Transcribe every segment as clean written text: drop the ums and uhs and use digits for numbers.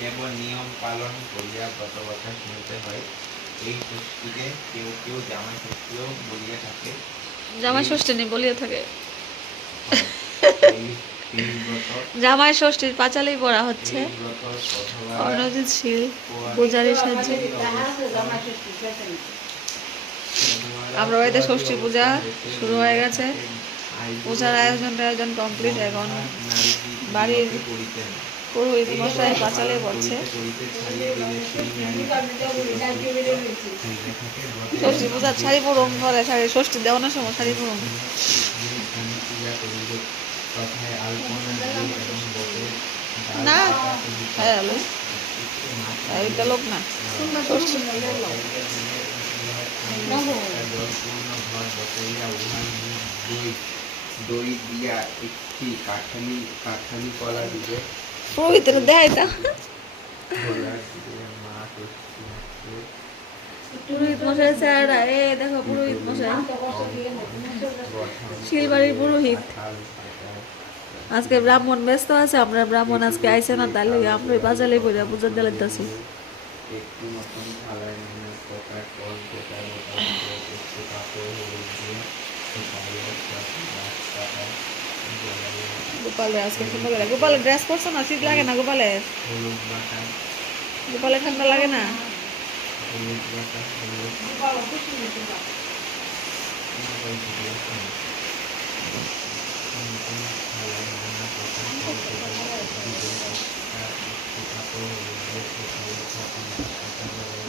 কেবল নিয়ম পালন করিয়া ব্রত কথা শুনিতে হয়। এই ষষ্ঠীকে কেউ কেউ জামাই ষষ্ঠীও বলিয়া থাকে। জামাই ষষ্ঠী নেই বলিয়া থাকে। এই ব্রত জামাই ষষ্ঠীর পাঁচালি পড়া হচ্ছে এই ব্রত অথবা অরজিৎ শীল পূজারী সাহায্যে। আমরা বাড়িতে ষষ্ঠী পূজা শুরু হয়ে গেছে। পূজার আয়োজন কমপ্লিট। এখন বাড়ির পুরোহিত মশাই পাঁচালি পড়ছে। ষষ্ঠী পূজার শাড়ি পরুন, ঘরে শাড়ি ষষ্ঠী দেওয়ানোর সময় শাড়ি পরুন। না হ্যাঁ এইটা লোক না ষষ্ঠী দই দিয়া একটি কাঠালি কলা দিবে। পুরোহিতের দেয় তা পুরোহিত মশাই স্যাররা এ দেখো পুরোহিত মশাই শিলবাড়ির পুরোহিত। আজকে ব্রাহ্মণ ব্যস্ত আছে, আমরা ব্রাহ্মণ আজকে আইসে না, তাহলে আমরা বাজালে পড়ে পূজা দিলাইতেছি। গোপালের আজকে সুন্দর লাগে। গোপালের ড্রেস পরছো না, শীত লাগে না? গোপালের গোপালের ঠান্ডা লাগে না?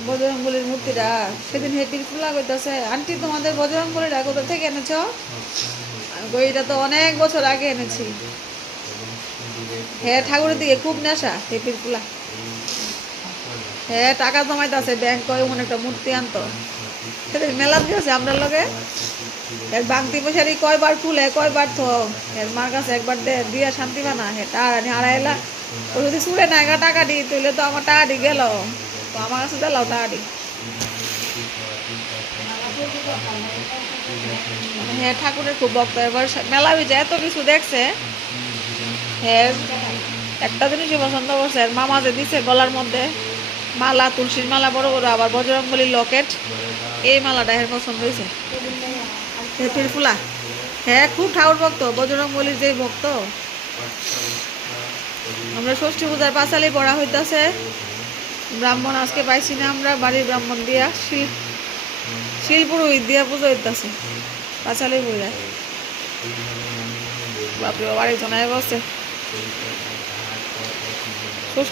বজরংবলীর মূর্তিটা সেদিন হেপির ফুলা কইতাছে, আন্টি তোমাদের বজরংবলীটা কোথা থেকে এনেছ? এটা তো অনেক বছর আগে এনেছি। হ্যাঁ ঠাকুরের দিকে খুব নেশা হেপির ফুলা। হ্যাঁ টাকা জমাইতেছে ব্যাংক এমন একটা মূর্তি আনতো। সেদিন মেলা দিয়েছে আমরা লগে। এর বাংতি পয়সারি কয়বার খুলে কয়বার থ এর মার কাছে একবার দিয়া শান্তি বানা হে টাকা হারাইলা। ও যদি চুলে নাইগা টাকা দিই তাহলে তো আমার টাকা দি গেল, তো আমার কাছে দিলাও টাকা দি। হ্যাঁ ঠাকুরের খুব ভক্ত। এবার মেলা হয়েছে, এত কিছু দেখছে। হ্যাঁ একটা জিনিসই পছন্দ করছে, এর মামা যে দিছে গলার মধ্যে মালা, তুলসীর মালা বড় বড়, আবার বজরংবলীর লকেট, এই মালাটা এর পছন্দ হয়েছে। হেপির ফুলা হ্যাঁ খুব ঠাকুর ভক্ত, বজরংবলীর যে ভক্ত। আমরা ষষ্ঠী পূজার পাঁচালি পড়া হইতাছে। ব্রাহ্মণ আজকে পাইছি না, আমরা বাড়ির ব্রাহ্মণ দিয়া শিল পুরোহিত দিয়া পুজো হইতাছে পাঁচালি পড়া। বাপরে বাড়ি জনায় বসে ষষ্ঠী